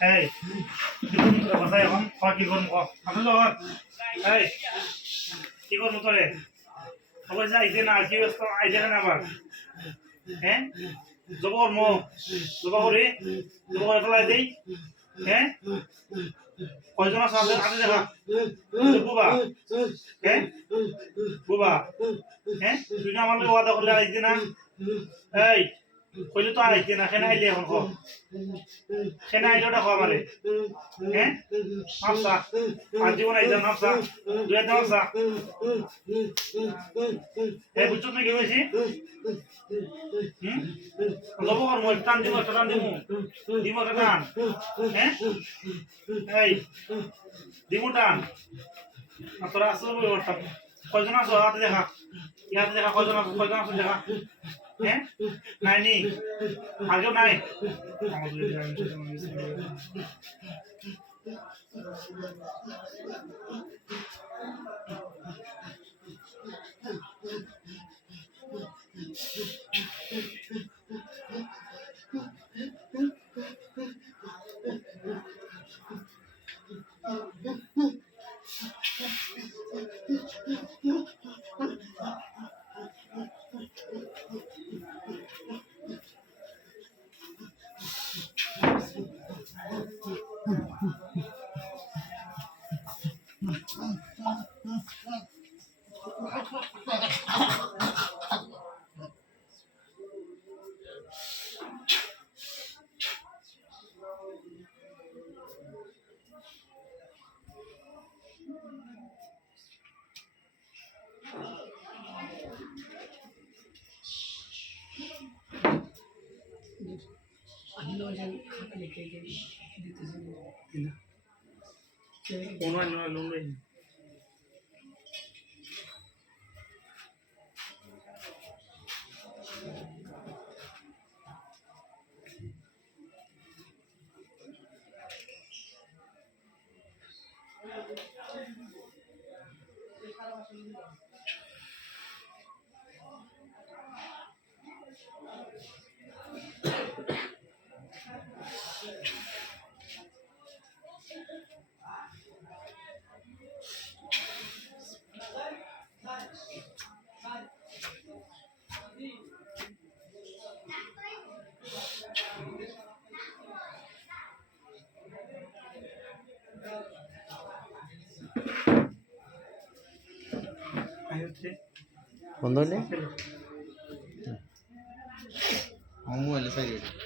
এই কথা এখন কি করবো আপনি যখন এই কি করবো তোরে সবাই যে আইছে না কি আইছে না আবার হ্যাঁ জবর মো জবা করি জবা করে ফেলাই দেই হ্যাঁ কয়জন আছে আগে দেখা বুবা হ্যাঁ বুবা হ্যাঁ তুই না আমার ওয়াদা করলে আইছে না এই কইলে তো আইছে না কেন আইলে এখন কো কেন আইলো দেখো আমারে হ্যাঁ নামসা আর জীবন আইছে নামসা দুই নামসা এই বুঝছো না কি হয়েছে লব আর মই টান দিব টান হ্যাঁ এই দিব টান তোরা আসলে কয়জন আছো হাতে দেখা ইয়াতে দেখা কয়জন আছো দেখা হ্যাঁ নাই নি আগেও নাই বন্ধ হলে মোবাইলে সাইড